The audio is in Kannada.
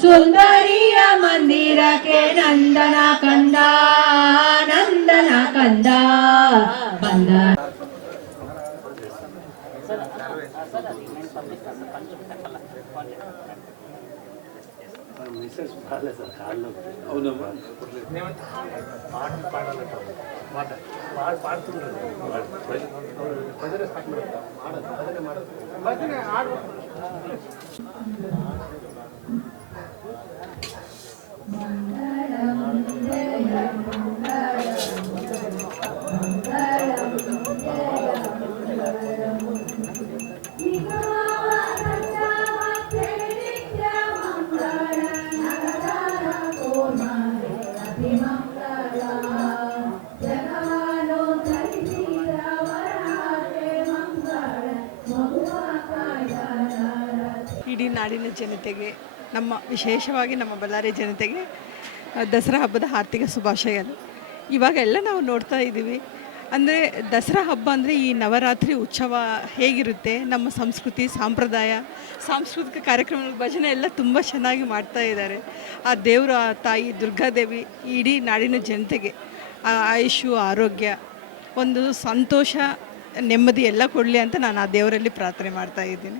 ಸುಂದರಿಯ ಮಂದಿರಕ್ಕೆ ನಂದನ ಕಂದ ನಂದನ ಕಂದ. ಬಂದ. ಮಾಡೋದು ಇಡೀ ನಾಡಿನ ಜನತೆಗೆ ನಮ್ಮ ವಿಶೇಷವಾಗಿ ನಮ್ಮ ಬಳ್ಳಾರಿ ಜನತೆಗೆ ದಸರಾ ಹಬ್ಬದ ಆರ್ಥಿಕ ಶುಭಾಶಯಗಳು ಇವಾಗೆಲ್ಲ ನಾವು ನೋಡ್ತಾ ಇದ್ದೀವಿ ಅಂದರೆ ದಸರಾ ಹಬ್ಬ ಅಂದರೆ ಈ ನವರಾತ್ರಿ ಉತ್ಸವ ಹೇಗಿರುತ್ತೆ ನಮ್ಮ ಸಂಸ್ಕೃತಿ ಸಂಪ್ರದಾಯ ಸಾಂಸ್ಕೃತಿಕ ಕಾರ್ಯಕ್ರಮಗಳ ಭಜನೆ ಎಲ್ಲ ತುಂಬ ಚೆನ್ನಾಗಿ ಮಾಡ್ತಾ ಇದ್ದಾರೆ ಆ ದೇವರು ತಾಯಿ ದುರ್ಗಾದೇವಿ ಇಡೀ ನಾಡಿನ ಜನತೆಗೆ ಆಯುಷು ಆರೋಗ್ಯ ಒಂದು ಸಂತೋಷ ನೆಮ್ಮದಿ ಎಲ್ಲ ಕೊಡಲಿ ಅಂತ ನಾನು ಆ ದೇವರಲ್ಲಿ ಪ್ರಾರ್ಥನೆ ಮಾಡ್ತಾ ಇದ್ದೀನಿ.